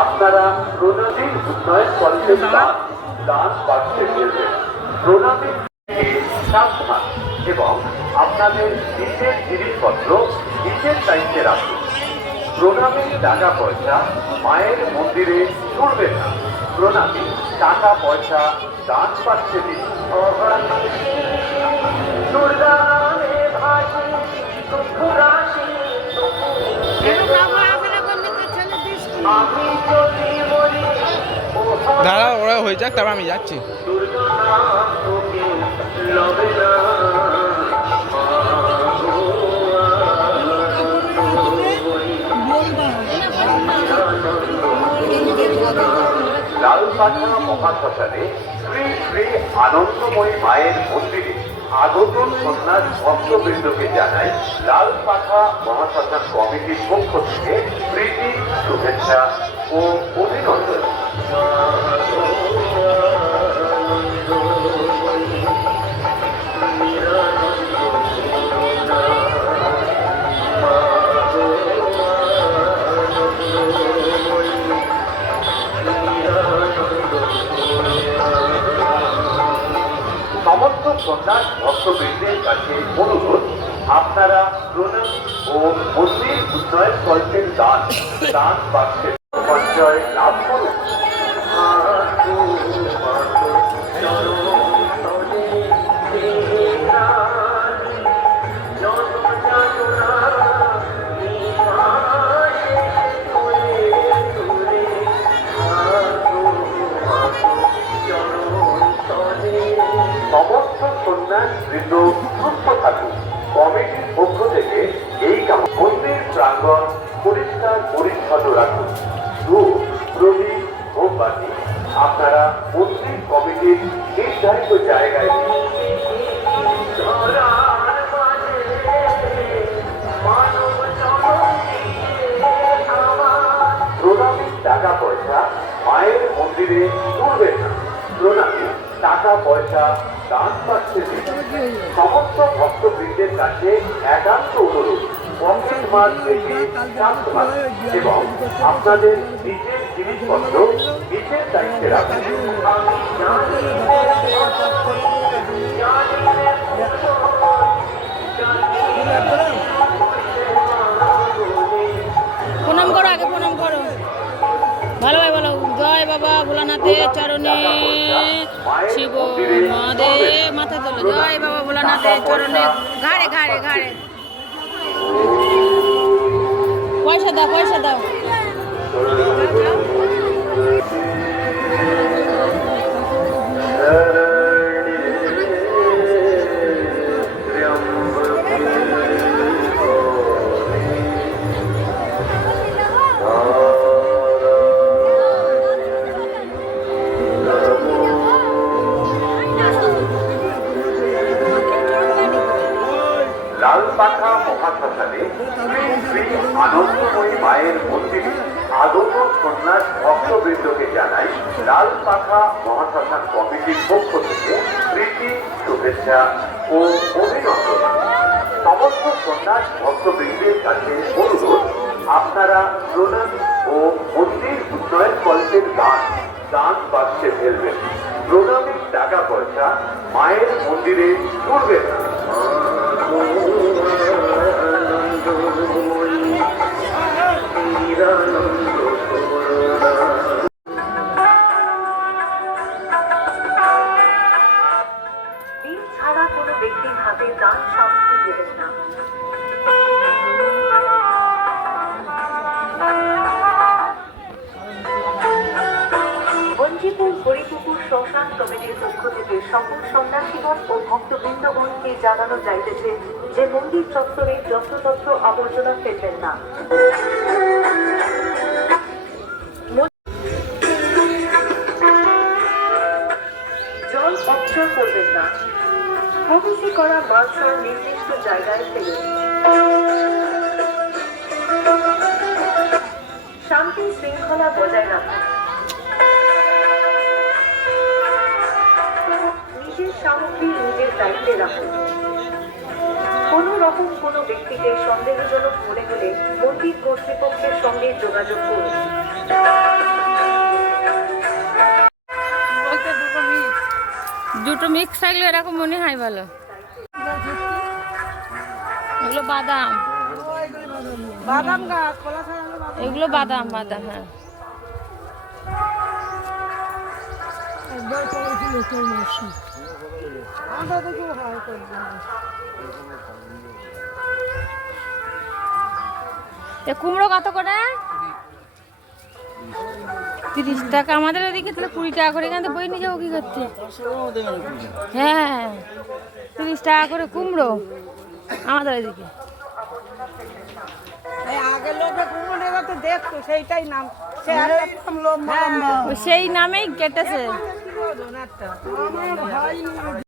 আপনারা প্রণামীর উন্নয়ন কলেজের দান বাক্সে ফেলবেন। প্রণামীর সাবধান এবং আপনাদের নিজের জিনিসপত্র নিজের দায়িত্বে রাখুন। প্রণামীর টাকা পয়সা মায়ের মন্দিরে ছুড়বেন না। প্রণামী টাকা পয়সা দান বাক্সে দিন। দাঁড়া, ওরা হয়ে যাক, তারপর আমি যাচ্ছি। লালপাঠা মহাশ্মশানে শ্রী শ্রী আনন্দময়ী মায়ের মন্দিরে আগতন সন্ন্যাস ভক্তবৃন্দকে জানাই লালপাঠা মহাশ্মশান কমিটির পক্ষ থেকে প্রীতি, শুভেচ্ছা ও অভিনন্দন। সমস্ত সন্ন্যাস ভক্তবৃন্দের কাছে অনুরোধ, আপনারা প্রণামী ও মন্দির উন্নয়ন কল্পের দান বাক্সের পঞ্চয় লাভ করুন। সমস্ত সন্ন্যাস বৃন্দ সুস্থ থাকুন। কমিটির পক্ষ থেকে এই মন্দির প্রাঙ্গণ পরিষ্কার পরিচ্ছন্ন রাখুন। ধূপ, প্রদীপ, মোমবাতি আপনারা মন্দির কমিটির নির্ধারিত জায়গায় প্রণামী টাকা পয়সা মায়ের মন্দিরে তুলবেন না। প্রণামী টাকা পয়সা দান পাচ্ছে। সমস্ত ভক্তবৃন্দের কাছে একান্ত অনুরোধ, পকেট মার থেকে সাবধান এবং আপনাদের নিজের জিনিসপত্র নিজের দায়িত্বে রাখুন। প্রণাম করো, আগে প্রণাম করো। ভালো ভাই বলো, জয় বাবা ভোলানাথের চরণে, শিব মহাদেব মাথা তোলো, জয় বাবা ভোলানাথের চরণে, ঘাড়ে ঘাড়ে ঘাড়ে। পয়সা দাও, পয়সা দাও। পাখা মহাশ্মশানে শ্রী শ্রী আনন্দময়ী মায়ের মন্দিরে আগত সন্ন্যাস ভক্তবৃন্দকে জানাই লাল পাখা মহাশ্মশান কমিটির পক্ষ থেকে প্রীতি শুভেচ্ছা ও অভিনন্দন। সমস্ত সন্ন্যাস ভক্তবৃন্দের কাছে অনুরোধ, আপনারা প্রণামী ও মন্দির উন্নয়ন কল্পের দান বাক্সে ফেলবেন। প্রণামীর টাকা পয়সা মায়ের মন্দিরে তুলবেন না। বিল ছাড়া কোনো ব্যক্তির হাতে দান সামগ্রী দেবেন না। বঞ্জিপুর হরিপুকুর শ্মশান কমিটির পক্ষ থেকে সকল সন্ন্যাসীগণ ও ভক্তবৃন্দগণকে জানানো যাইতেছে যে মন্দির চত্বরে যত্রতত্র আবর্জনা ফেলবেন না। জল অপচয় করবেন না। প্রবেশী করা মালসা নির্দিষ্ট জায়গায় ফেলুন। শান্তি শৃঙ্খলা বজায় রাখুন। নিজের সামগ্রী নিজের দায়িত্বে রাখুন। কোনো রকম কোনো ব্যক্তিকে সন্দেহজনক মনে হলে মন্দির কর্তৃপক্ষের সঙ্গে যোগাযোগ করুন। দুটো মিক্স থাকলে এরকম মনে হয় ভালো। এগুলো বাদাম, বাদাম গাছ এগুলো বাদাম বাদাম। হ্যাঁ, একবার করেছিল কেউ বেশি আমরা তো কেউ হয় করবো কুমড়ো কত করে? 30 টাকা। আমাদের ওদিকে তাহলে 20 টাকা করে। এখান থেকে বই নিয়ে যাবো কি করতে? হ্যাঁ, 30 টাকা করে কুমড়ো আমাদের ওদিকে। আগে লোকে কুমড়ো তো দেখতো সেইটাই নাম সেই নামেই কেটেছে। একটা